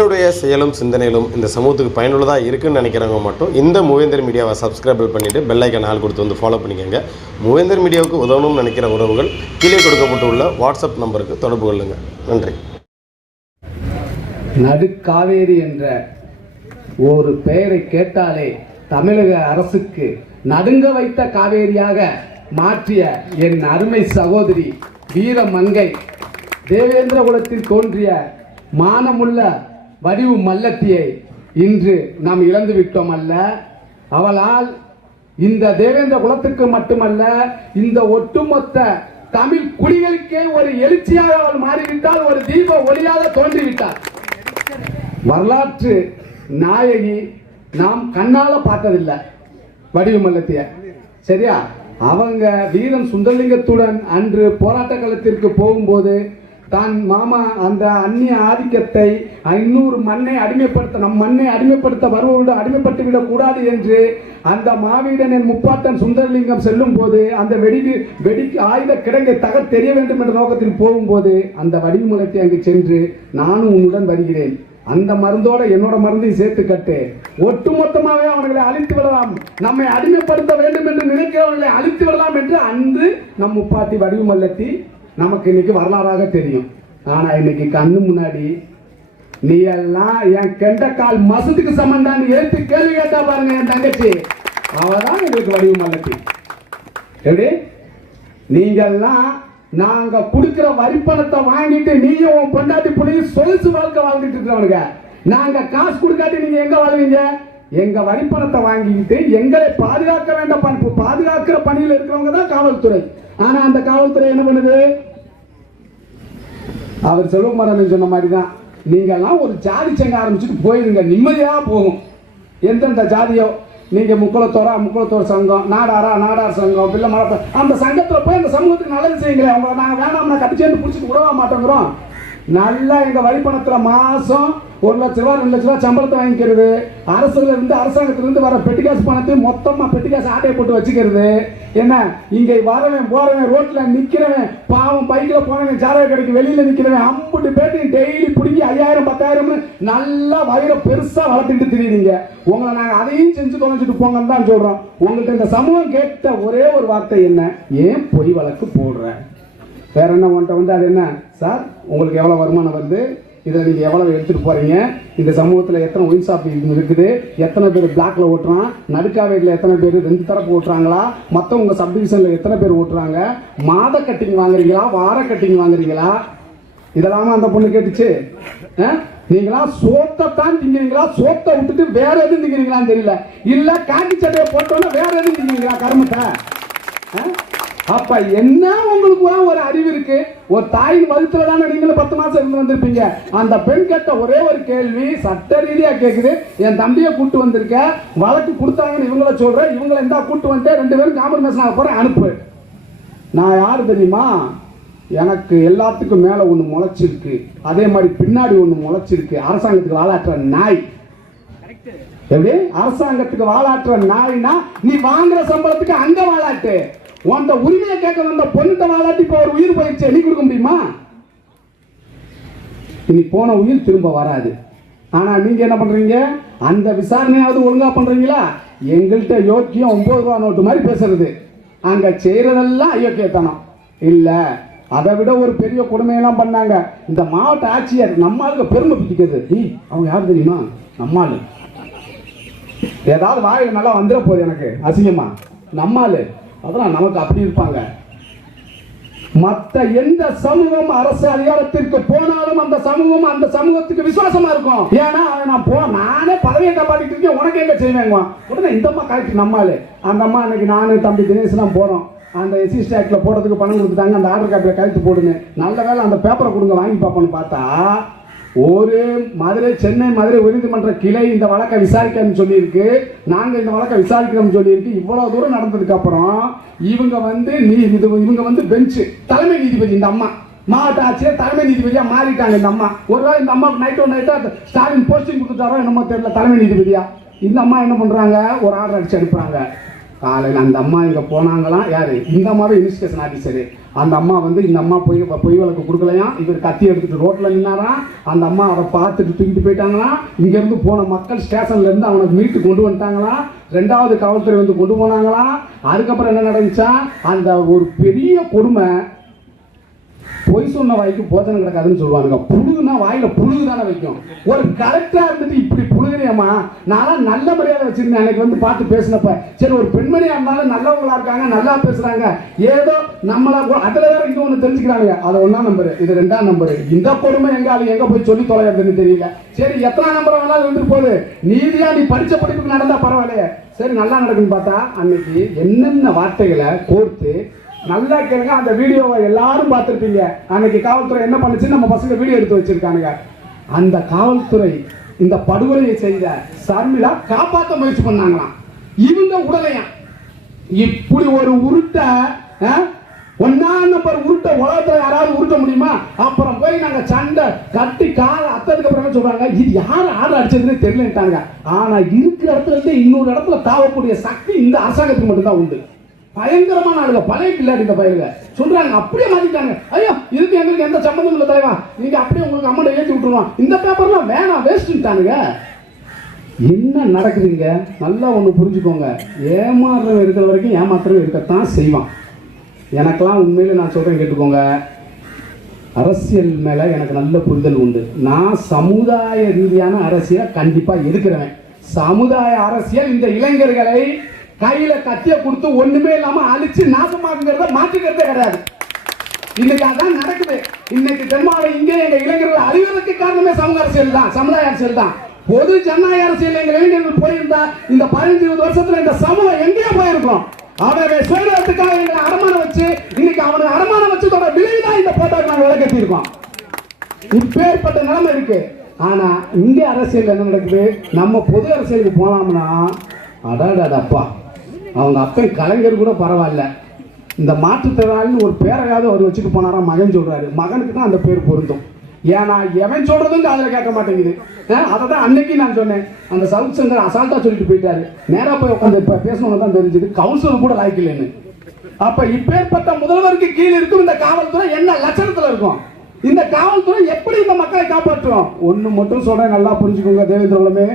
என்னுடைய செயலும் சிந்தனையிலும் இந்த சமூகத்துக்கு பயனுள்ளதாக இருக்குன்னு நினைக்கிறவங்க மட்டும் இந்த மூவேந்தர் மீடியாவை சப்ஸ்கிரைப் பண்ணிவிட்டு பெல் ஐக்கான் ஆல் கொடுத்து வந்து ஃபாலோ பண்ணிக்கோங்க. மூவேந்தர் மீடியாவுக்கு உதவணும்னு நினைக்கிற உறவுகள் கீழே கொடுக்கப்பட்டுள்ள வாட்ஸ்அப் நம்பருக்கு தொடர்பு கொள்ளுங்கள். நன்றி. நடுக்காவேரி என்ற ஒரு பெயரை கேட்டாலே தமிழக அரசுக்கு நடுங்க வைத்த காவேரியாக மாற்றிய என் அருமை சகோதரி வீரமங்கை தேவேந்திர குலத்தில் தோன்றிய மானமுள்ள வடிவு மல்லத்தியை இன்று நாம் இழந்து விட்டோம் அல்ல. அவளால் இந்த தேவேந்திர குலத்துக்கு மட்டுமல்ல, இந்த ஒட்டுமொத்த தமிழ் குடிகளுக்கே ஒரு எழுச்சியாக அவள் மாறிவிட்டால், ஒரு தீப ஒளியாக தோன்றிவிட்டார். வரலாற்று நாயகி நாம் கண்ணால பார்த்ததில்லை வடிவு மல்லத்திய, சரியா? அவங்க வீரன் சுந்தரலிங்கத்துடன் அன்று போராட்ட களத்திற்கு போகும்போது தான் மாமா அந்த அந்நிய ஆதிக்கத்தை இன்னொரு மண்ணை அடிமைப்படுத்த, நம் மண்ணை அடிமைப்படுத்த வருவோடு அடிமைப்பட்டு விடக்கூடாது என்று அந்த மாவீரன் என் முப்பாட்டன் சுந்தரலிங்கம் செல்லும் போது அந்த வெடிக்கு ஆயுத கிடங்கை தெரிய வேண்டும் என்ற நோக்கத்தில் போகும்போது அந்த வடிவுமலத்தை அங்கு சென்று நானும் உன்னுடன் வருகிறேன், அந்த மருந்தோட என்னோட மருந்தையும் சேர்த்து கட்டு, ஒட்டுமொத்தமாகவே அவர்களை அழித்து விடலாம், நம்மை அடிமைப்படுத்த வேண்டும் என்று நினைக்கிறவர்களை அழித்து விடலாம் என்று அன்று நம் முப்பாட்டி வடிவுமல்லத்தி நமக்கு இன்னைக்கு வரலாறாக தெரியும். ஆனா இன்னைக்கு கண்ணு முன்னாடி நீ எல்லாம் என் கெண்டக்கால் மசத்துக்கு சம்பந்தான் எழுத்து கேள்வி கேட்டா பாருங்க, என் தங்கச்சி அவதான் எங்களுக்கு வடிவுமல்லத்தி. எப்படி நீங்கெல்லாம் நாங்க குடுக்கிற வரிப்பணத்தை வாங்கிட்டு நீயும் உன் பொண்டாட்டி புள்ளையும் சொலுசு வாழ்க்கை வாழ்ந்துட்டு இருக்கிறவனுங்க, நாங்க காசு கொடுக்காட்டி நீங்க எங்க வாழ்வீங்க? எங்க வரிப்பணத்தை வாங்கிக்கிட்டு எங்களை பாதுகாக்க வேண்டாம், பாதுகாக்கிற பணியில் இருக்கிறவங்க தான் காவல்துறை. ஆனா அந்த காவல்துறை என்ன பண்ணுது? அவர் செல்வகுமாரன் சொன்ன மாதிரி தான், நீங்கெல்லாம் ஒரு ஜாதி சங்க ஆரம்பிச்சுட்டு போயிருங்க, நிம்மதியா போகும். எந்தெந்த ஜாதியோ நீங்க முக்குளத்தோர சங்கம், நாடார் சங்கம், பிள்ளை மழை, அந்த சங்கத்துல போய் அந்த சமூகத்துக்கு நல்லது செய்யுங்களேன். அவங்க நாங்க வேணாம்னா கட்டி சேர்ந்து பிடிச்சிட்டு விடவா மாட்டோங்கிறோம். நல்லா எங்க வரிப்பணத்துல மாசம் 1 லட்ச ரூபா 2 லட்ச ரூபா சம்பளத்தை வாங்கிக்கிறது, அரசாங்கத்திலிருந்து வர பெட்டிகாசு பணத்தை மொத்தமா பெட்டிகாசு ஆட்டையை போட்டு வச்சுக்கிறது. என்ன இங்க வரவன் போறவன் ரோட்ல நிக்கிறவன் பாவம் பைக்கில் போனவன் சாராய கடைக்கு வெளியில நிக்கிறவன் அம்புட்டு பேட்டி டெய்லி பிடிங்கி 5000 10,000 நல்லா வயிறை பெருசா வளர்த்துட்டு தெரியுறீங்க. உங்களை நாங்க அதையும் செஞ்சு தொலைச்சிட்டு போங்கன்னு தான் சொல்றோம். உங்கள்கிட்ட இந்த சமூகம் கேட்ட ஒரே ஒரு வார்த்தை என்ன? ஏன் பொய் வழக்கு போடுற? வேற என்ன உன்ட்ட அது என்ன சார், உங்களுக்கு எவ்வளவு வருமானம் வருது, இதை நீங்க எவ்வளவு எடுத்துட்டு போறீங்க, இந்த சமூகத்தில் எத்தனை ஒயின் ஷாப் இருக்குது, எத்தனை பேர் பிளாக்ல ஓட்டுறான், நடுக்காவேரியில் எத்தனை பேர் 2 தரப்பு ஓட்டுறாங்களா, மொத்தம் உங்க சப்டிவிஷன்ல எத்தனை பேர் ஓட்டுறாங்க, மாத கட்டிங் வாங்குறீங்களா, வார கட்டிங் வாங்குறீங்களா, இதெல்லாம அந்த பொண்ணு கேட்டுச்சு. நீங்களா சோத்தான் திங்கிறீங்களா, சோத்தை விட்டுட்டு வேற எதுவும் திங்கிறீங்களான்னு தெரியல, இல்ல காக்கி சட்டையை போட்டோன்னா வேற எதுவும் திங்கிறீங்களா கருமத்தை? அப்ப என்ன உங்களுக்கு ஒரு அறிவு இருக்கு? ஒரு தாயின் வகுத்துல தானே நீங்களும் 10 மாசம் இருந்து வந்திருப்பீங்க. அந்த பெண் கேட்ட ஒரே ஒரு கேள்வி சட்ட ரீதியா கேக்குது, என் தம்பியை கூட்டு வந்திருக்க, வழக்கு கொடுத்தாங்கன்னு இவங்கள சொல்றேன், இவங்களை எந்த கூட்டு வந்து 2 பேரும் காம்ப்ரமைஸ் ஆக போறேன், அனுப்பு. நான் யாரு தெரியுமா? எனக்கு எல்லாத்துக்கும் மேல ஒண்ணு முளைச்சிருக்கு, அதே மாதிரி பின்னாடி ஒண்ணு முளைச்சிருக்கு. அரசாங்கத்துக்கு வாழாற்ற நாய். எப்படி அரசாங்கத்துக்கு வாழாற்ற நாய்னா நீ வாங்குற சம்பளத்துக்கு அங்க வாழாட்டு, உன்ட உரிமையை கேட்க வந்த பொண்ணுட்ட வாழாட்டி இப்போ ஒரு உயிர் போயிடுச்சு, நீ கொடுக்க முடியுமா? இனி போன உயிர் திரும்ப வராது. ஆனா நீங்க என்ன பண்றீங்க? அந்த விசாரணையாவது ஒழுங்கா பண்றீங்களா? எங்கள்கிட்ட யோக்கியம் 9 ரூபா நோட்டு மாதிரி பேசுறது, அங்க செய்யறதெல்லாம் அயோக்கியத்தனம் இல்ல. அதை விட ஒரு பெரிய கொடுமையெல்லாம் பண்ணாங்க இந்த மாவட்ட ஆட்சியர். நம்மளுக்கு பெருமை பிடிக்கிறது, அவங்க யாரு தெரியுமா? நம்மாளு. ஏதாவது வாயில் நல்லா வந்துட போகுது எனக்கு அசிங்கமா, நம்மாளு. அதெல்லாம் நமக்கு அப்படி இருப்பாங்க. மற்ற எந்த சமூகம் அரசு அதிகாரத்திற்கு போனாலும் அந்த சமூகத்துக்கு விசுவாசமா இருக்கும். ஏன்னா நானே பதவியை காப்பாற்றிட்டு இருக்கேன், உனக்கு எங்க செய்வேங்க உடனே இந்த அம்மா கரெக்ட் நம்மாலு. அந்த அம்மா அன்னைக்கு நானு தம்பி தினேஷ் தான் போறோம், அந்த எஸ்சி ஸ்டாக்ல போடுறதுக்கு பணம் கொடுத்துட்டாங்க, அந்த ஆர்டர் காப்பியை கழித்து போடுங்க, நல்ல வேலை அந்த பேப்பரை கொடுங்க வாங்கி பார்ப்போம்னு பார்த்தா ஒரு சென்னை மதுரை உயர்நீதிமன்ற கிளை இந்த வழக்கை விசாரிக்கணும்னு சொல்லியிருக்கு, நாங்க இந்த வழக்கை விசாரிக்கிறோம்னு சொல்லியிருக்கு. இவ்வளவு தூரம் நடந்ததுக்கு அப்புறம் இவங்க வந்து பெஞ்சு தலைமை நீதிபதி, இந்த அம்மா மாவட்ட ஆட்சியர் தலைமை நீதிபதியா மாறிட்டாங்க. இந்த அம்மா ஒருவேளை இந்த அம்மாவுக்கு நைட்டா ஸ்டாலின் போஸ்டிங் கொடுத்துட்டாரோ என்னமோ தெரியல, தலைமை நீதிபதியா. இந்த அம்மா என்ன பண்றாங்க? ஒரு ஆர்டர் அடிச்சு அனுப்புறாங்க, காலையில் அந்த அம்மா இங்கே போனாங்களாம். யார்? இந்த அம்மாவே இன்வெஸ்டிகேஷன் ஆஃபீஸரு. அந்த அம்மா வந்து இந்த அம்மா பொய் வழக்கு கொடுக்கலையாம். இவர் கத்தி எடுத்துகிட்டு ரோட்டில் நின்னாராம். அந்த அம்மா அதை பார்த்துட்டு தூக்கிட்டு போயிட்டாங்களாம். இங்கேருந்து போன மக்கள் ஸ்டேஷன்லேருந்து அவனை மீட்டு கொண்டு வந்துட்டாங்களாம். 2வது காவல்துறை வந்து கொண்டு போனாங்களாம். அதுக்கப்புறம் என்ன நடந்துச்சா, அந்த ஒரு பெரிய கொடுமை, பொய் சொன்ன வாய்க்கு போதனை கிடக்காதுன்னு சொல்லுவாங்க. புழுகுனா வாயில புழுகு தானே வைக்கும். ஒரு கரெக்டா இருந்துட்டு இப்படி புழுகுறியம்மா. நான் நல்ல மரியாதை வச்சிருந்தேன். எனக்கு வந்து பார்த்து பேசினப்ப சரி ஒரு பெண்மணியா இருந்தாலும் நல்லவங்களா இருக்காங்க, நல்லா பேசுறாங்க, ஏதோ நம்மள அதுல வேற இங்க ஒண்ணு தெரிஞ்சுக்கிறாங்க. அது 1ஆம் நம்பர், இது 2ஆம் நம்பர். இந்த கொடுமை எங்க போய் சொல்லி தொலைறதுன்னு தெரியல. சரி எத்தனை நம்பர் வேணாலும் வந்துட்டு போகுது, நீதியா நீ படிச்ச படிப்புக்கு நடந்தா பரவாயில்லையே. சரி நல்லா நடக்குன்னு பார்த்தா அன்னைக்கு என்னென்ன வார்த்தைகளை கோர்த்து, நல்லா கேளுங்க, அந்த வீடியோவை எல்லாரும் பார்த்துருப்பீங்க. அன்னைக்கு காவல்துறை என்ன பண்ணுச்சு, நம்ம பசங்க வீடியோ எடுத்து வச்சிருக்கானுங்க. அந்த காவல்துறை இந்த படுகொலையை செய்த சர்மிளா காப்பாற்ற முயற்சி பண்ணாங்களாம். இவங்க உடலையா இப்படி ஒரு உருட்டை, 1ஆம் நம்பர் உருட்டை உலகத்துல யாராவது உருட்ட முடியுமா? அப்புறம் போய் நாங்க சண்டை கட்டி கால அத்ததுக்கு அப்புறம் சொல்றாங்க இது யார் ஆர்டர் அடிச்சதுன்னு தெரியலட்டாங்க. ஆனா இருக்கிற இடத்துல இருந்து இன்னொரு இடத்துல தாவக்கூடிய சக்தி இந்த அரசாங்கத்துக்கு மட்டும்தான் உண்டு. பயங்கரமான ஆளுங்க, பழைய பிள்ளாடி இந்த பயிலுங்க சொல்றாங்க, அப்படியே மாத்திட்டாங்க. ஐயோ இதுக்கு எங்களுக்கு எந்த சம்பந்தம் இல்லை தலைவா, நீங்க அப்படியே உங்களுக்கு அமௌண்ட் ஏற்றி விட்டுருவோம், இந்த பேப்பர்லாம் வேணாம் வேஸ்ட்டுட்டானுங்க. என்ன நடக்குதுங்க? நல்லா ஒன்று புரிஞ்சுக்கோங்க, ஏமாறுறவன் இருக்கிற வரைக்கும் ஏமாத்துறவன் இருக்கத்தான் செய்வான். எனக்கெல்லாம் உண்மையில நான் சொல்றேன் கேட்டுக்கோங்க, அரசியல் மேல எனக்கு நல்ல புரிதல் உண்டு. நான் சமுதாய ரீதியான அரசியலை கண்டிப்பா எடுக்கிறவன். சமுதாய அரசியல் இந்த இளைஞர்களை கையில கத்திய கொடுத்து ஒண்ணுமே இல்லாம அழிச்சு நாசமாக்குங்கிறத மாற்றிக்கிறதே கிடையாது. இன்னைக்கு அதான் நடக்குது. இன்னைக்கு தென்மாவட்டம் இங்கே எங்க இளைஞர்கள் அழிவதற்கு காரணமே சமூக அரசியல் தான், சமுதாய அரசியல் தான். பொது ஜனநாயக அரசியல் எங்க இளைஞர்கள் போயிருந்தா இந்த 15-20 வருஷத்துல இந்த சமூகம் எங்கேயோ போயிருக்கும். அவரை சுயநலத்துக்காக எங்களை அடமானம் வச்சு இன்னைக்கு அவனை அடமானம் வச்சதோட விளைவுதான் இந்த போட்டோக்கு நாங்கள் விளக்கட்டி இருக்கோம். இப்பேற்பட்ட நிலைமை இருக்கு. ஆனா இங்க அரசியல் என்ன நடக்குது, நம்ம பொது அரசியலுக்கு போனோம்னா அடாடாடப்பா அவங்க அப்பன் கலைஞர் கூட பரவாயில்ல, இந்த மாற்றுத்திறனாளின்னு ஒரு பேரையாவது அவர் வச்சுட்டு போனாரா மகன் சொல்றாரு. மகனுக்கு தான் அந்த பேர் பொருந்தும். ஏன்னா எவன் சொல்றதும் அதில் கேட்க மாட்டேங்குது. அதை தான் அன்னைக்கு நான் சொன்னேன். அந்த சவுத் சென்டர் அசால்ட்டா சொல்லிட்டு போயிட்டாரு. நேராக போய் உட்காந்து இப்போ பேசணும்னு தான் தெரிஞ்சது, கவுன்சிலர் கூட லாய்க்கலன்னு. அப்ப இப்பேற்பட்ட முதல்வருக்கு கீழே இருக்கும் இந்த காவல்துறை என்ன லட்சணத்துல இருக்கும்? இந்த காவல்துறை எப்படி இந்த மக்களை காப்பாற்றும்? ஒன்று மட்டும் சொல்றேன், நல்லா புரிஞ்சுக்கோங்க தேவேந்திரகுலமே,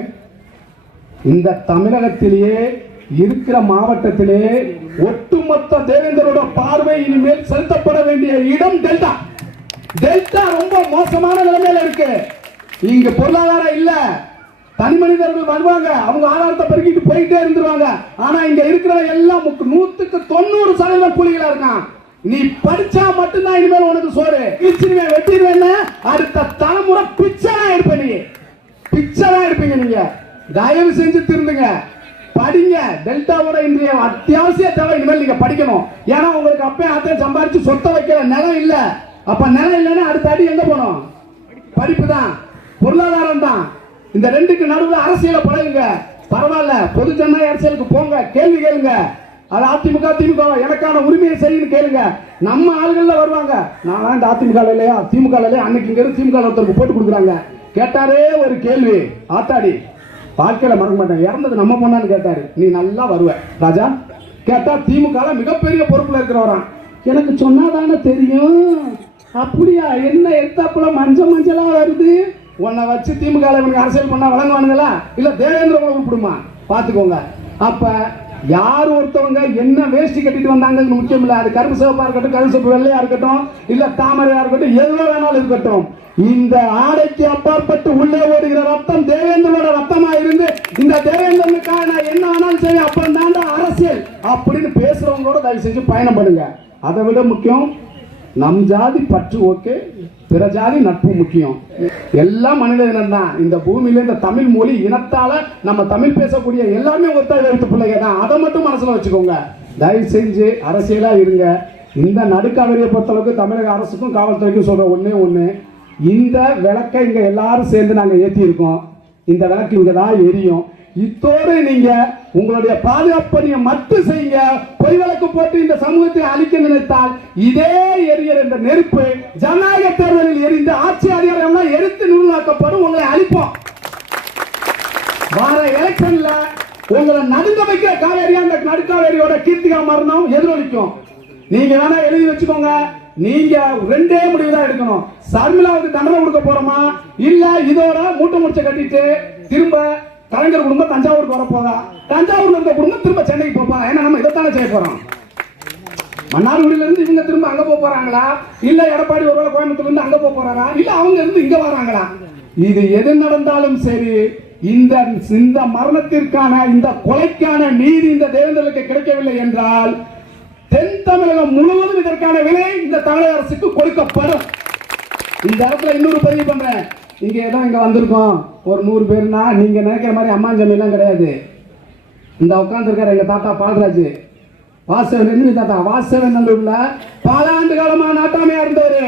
இந்த தமிழகத்திலேயே இருக்கிற மாவட்டத்திலே ஒட்டுமொத்த தேவேந்திரோட பார்வை இனிமேல் செலுத்தப்பட வேண்டிய இடம் டெல்டா. டெல்டா ரொம்ப மோசமான நிலைமையில இருக்கு. இங்க பொருளாதாரம் இல்ல, தனி மனிதர்கள் வருவாங்க, அவங்க ஆதாரத்தை பெருக்கிட்டு போயிட்டே இருந்துருவாங்க. ஆனா இங்க இருக்கிற எல்லாம் 100% கூலிகளா இருக்கான். நீ படிச்சா மட்டும்தான் இனிமேல் உனக்கு சோறு. கிழிச்சிருவேன் வெட்டிடுவேன்னு அடுத்த தலைமுறை பிச்சைதான் இருப்ப, நீ பிச்சைதான் இருப்பீங்க. நீங்க தயவு செஞ்சு திருந்துங்க, படிங்க. டெல்டாவோட இன்றைய அத்தியாவசிய தேவை இனிமேல் நீங்க படிக்கணும். ஏன்னா உங்களுக்கு அப்பே அத்தையும் சம்பாதிச்சு சொத்தை வைக்கிற நிலம் இல்ல. அப்ப நிலம் இல்லைன்னா அடுத்த அடி எங்க போனோம்? படிப்பு தான், பொருளாதாரம் தான். இந்த ரெண்டுக்கு நடுவில் அரசியல பழகுங்க. பரவாயில்ல, பொது ஜனநாயக அரசியலுக்கு போங்க, கேள்வி கேளுங்க. அது அதிமுக திமுக எனக்கான உரிமையை செய்யுன்னு கேளுங்க. நம்ம ஆளுகள்ல வருவாங்க, நான் இந்த அதிமுக இல்லையா திமுக இல்லையா, அன்னைக்கு இங்க இருந்து திமுக ஒருத்தருக்கு போட்டு கொடுக்குறாங்க. கேட்டாரே ஒரு கேள்வி, ஆத்தாடி வாழ்க்கையில மறக்க மாட்டேன், இறந்தது நம்ம பொண்ணான்னு கேட்டாரு. நீ நல்லா வருவ ராஜா கேட்டா திமுக மிகப்பெரிய பொறுப்புல இருக்கிறவரான். எனக்கு சொன்னாதானே தெரியும். அப்படியா? என்ன எடுத்தாப்புல மஞ்சளா வருது? உன்னை வச்சு திமுக அரசியல் பண்ணா வழங்குவானுங்களா? இல்ல தேவேந்திர குலம் உருப்பிடுமா? பாத்துக்கோங்க. அப்ப யார் ஒருத்தவங்க என்ன வேஷ்டி கட்டிட்டு வந்தாங்கன்னு முக்கியம் இல்ல. அது கருப்பு சிவப்பா இருக்கட்டும், கருப்பு சிவப்பு வெள்ளையா இருக்கட்டும், இல்ல தாமரையா இருக்கட்டும், எதுவோ வேணாலும் இருக்கட்டும், இந்த ஆடைக்கு அப்பாற்பட்டு உள்ளே ஓடுகிற ரத்தம் தேவேந்திரோட ரத்தமா இருந்து இந்த தேவேந்திரனுக்காக நான் என்ன வேணாலும் சரி அப்புறம் தாண்டா அரசியல் அப்படின்னு பேசுறவங்களோட தயவு செஞ்சு பயணம் பண்ணுங்க. அதை விட முக்கியம் நம் ஜாதி பற்று ஓகே, பிற ஜாதி நட்பு முக்கியம். எல்லாம் மனித இனம் தான். இந்த பூமியில இந்த தமிழ் மொழி இனத்தால நம்ம தமிழ் பேசக்கூடிய எல்லாமே ஒருத்தாய் எழுத்து பிள்ளைங்க தான். அதை மட்டும் மனசுல வச்சுக்கோங்க. தயவு செஞ்சு அரசியலா இருங்க. இந்த நடுக்காவிரியை பொறுத்தளவுக்கு தமிழக அரசுக்கும் காவல்துறைக்கும் சொல்ற ஒண்ணு, இந்த விளக்கை இங்க எல்லாரும் சேர்ந்து நாங்க ஏற்றி இருக்கோம். இந்த விளக்கு இங்க தான் எரியும். இத்தோடு நீங்க உங்களுடைய பாதுகாப்பு பணியை மட்டும் செய்யுங்க. பொய் விளக்கு போட்டு இந்த சமூகத்தை அழிக்க நினைத்தால் இதே எரியர் என்ற நெருப்பு ஜனநாயக தேர்தலில் எரிந்து ஆட்சி அதிகாரம் எரித்து நூலாக்கப்படும். உங்களை அழிப்போம். வர எலெக்ஷன்ல உங்களை நடுங்க வைக்கிற காவேரி அந்த நடுக்காவேரியோட கீர்த்திகா மரணம் எதிரொலிக்கும். நீங்க வேணா எழுதி வச்சுக்கோங்க. நீங்க ரெண்டே முடிவு தான் எடுக்கணும். சர்மிளாவுக்கு தண்டனை கொடுக்க போறோமா, இல்ல இதோட மூட்டை முடிச்ச கட்டிட்டு திரும்ப கலைஞர் குடும்பம் தஞ்சாவூருக்கு வரப்போதா, தஞ்சாவூர்ல இருக்க குடும்பம் திரும்ப சென்னைக்கு போப்பாங்க. ஏன்னா நம்ம இதைத்தானே செய்ய போறோம். மன்னார்குடியில இருந்து இவங்க திரும்ப அங்க போறாங்களா, இல்ல எடப்பாடி ஒருவேளை கோயம்புத்தூர்ல இருந்து அங்க போறாரா, இல்ல அவங்க இருந்து இங்க வராங்களா? இது எது நடந்தாலும் சரி, இந்த மரணத்திற்கான இந்த கொலைக்கான நீதி இந்த தேவேந்திரனுக்கு கிடைக்கவில்லை என்றால் தென் தமிழகம் முழுவதும் இதற்கான விலை இந்த தமிழக அரசுக்கு கொடுக்கப்படும். இந்த இடத்துல இன்னொரு பதிவு பண்றேன். இங்க ஏதோ இங்க வந்திருக்கோம் ஒரு 100 பேர்னா நீங்க நினைக்கிற மாதிரி அம்மாஞ்சமி எல்லாம் கிடையாது. இந்த உட்கார்ந்து இருக்காரு எங்க தாத்தா பால்ராஜ் வாசவன் தாத்தா. வாசவன் நல்லூர்ல பல ஆண்டு காலமா நாட்டாமையா இருந்தவரு.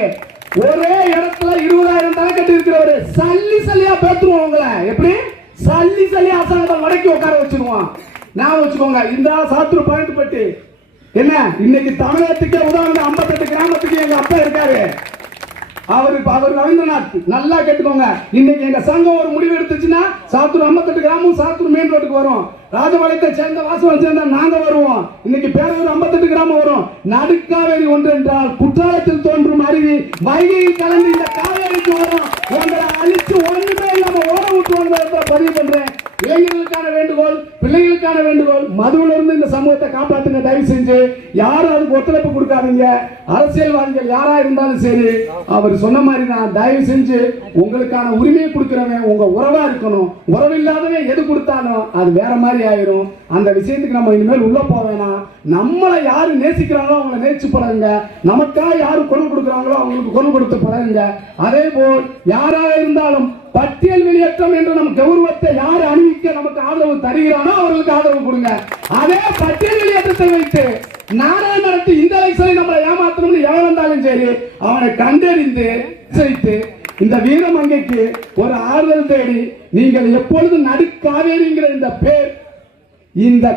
ஒரே இடத்துல 20,000 தலைக்கட்டு இருக்கிறவரு. சல்லி சல்லியா பேத்துருவோம் உங்களை. எப்படி சல்லி சல்லியா அரசாங்கத்தை வடக்கி உட்கார வச்சிருவோம். நான் வச்சுக்கோங்க. இந்த சாத்தூர் பாயிண்ட் பட்டி என்ன இன்னைக்கு தமிழகத்துக்கே உதாரணம் 58 கிராமத்துக்கு எங்க அப்பா இருக்காரு. அவர் ரவீந்திரநாத். நல்லா கேட்டுக்கோங்க. இன்னைக்கு எங்க சங்கம் ஒரு முடிவு எடுத்துச்சுன்னா சாத்தூர் 58 கிராமம் சாத்தூர் மெயின் ரோட்டுக்கு வரும். ராஜபாளையத்தை சேர்ந்த வாசவன் சேர்ந்த நாங்க வருவோம். இன்னைக்கு பேரூர் 58 கிராமம் வரும். நடுக்காவேரி ஒன்று என்றால் குற்றாலத்தில் தோன்றும் அருவி வைகையில் கலந்து இந்த காவேரிக்கு வரும். உங்களை அழிச்சு ஒண்ணுமே இல்லாம ஓட விட்டு பதிவு பண்றேன். இளைஞர்களுக்கான வேண்டுகோள், பிள்ளைகளுக்கான வேண்டுகோள், மதுவில இருந்து இந்த சமூகத்தை காப்பாற்றுங்க. தயவு செஞ்சு யாரும் அதுக்கு ஒத்துழைப்பு கொடுக்காதீங்க. அரசியல்வாதிகள் யாரா இருந்தாலும் சரி, அவர் சொன்ன மாதிரி தான் தயவு செஞ்சு உங்களுக்கான உரிமையை கொடுக்கிறவன் உங்க உறவா இருக்கணும். உறவில்லாதவன் எது கொடுத்தாலும் அது வேற மாதிரி ஆயிரும். அந்த விஷயத்துக்கு நம்ம இனிமேல் உள்ள போவேனா. நம்மளை யாரு நேசிக்கிறாங்களோ அவங்களை நேசிச்சு பழகுங்க. நமக்காக யாரு குரல் கொடுக்குறாங்களோ அவங்களுக்கு குரல் கொடுத்து பழகுங்க. அதே போல் யாராக இருந்தாலும் பட்டியல் வெளியேற்றம் என்ற நம் கௌரவத்தை யார் அணிவிக்க நமக்கு ஆதரவு தருகிறானோ அவர்களுக்கு ஆதரவு கொடுங்க. அதே பட்டியல் வெளியேற்றத்தை வைத்து நாடகம் நடத்தி இந்த எலெக்ஷனை நம்மளை ஏமாற்றணும்னு எவன் வந்தாலும் சரி அவனை கண்டறிந்து இந்த வீரமங்கைக்கு ஒரு ஆறுதல் தேடி நீங்கள் எப்பொழுது நடுக்காவேரிங்கிற இந்த பேர் இந்த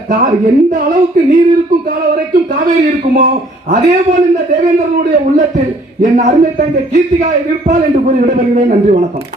எந்த அளவுக்கு நீர் இருக்கும் காலம் வரைக்கும் காவேரி இருக்குமோ அதே போல் இந்த தேவேந்திரனுடைய உள்ளத்தில் என் அருமை தங்கை கீர்த்திகா இருப்பாள் என்று கூறி விடைபெறுகிறேன். நன்றி, வணக்கம்.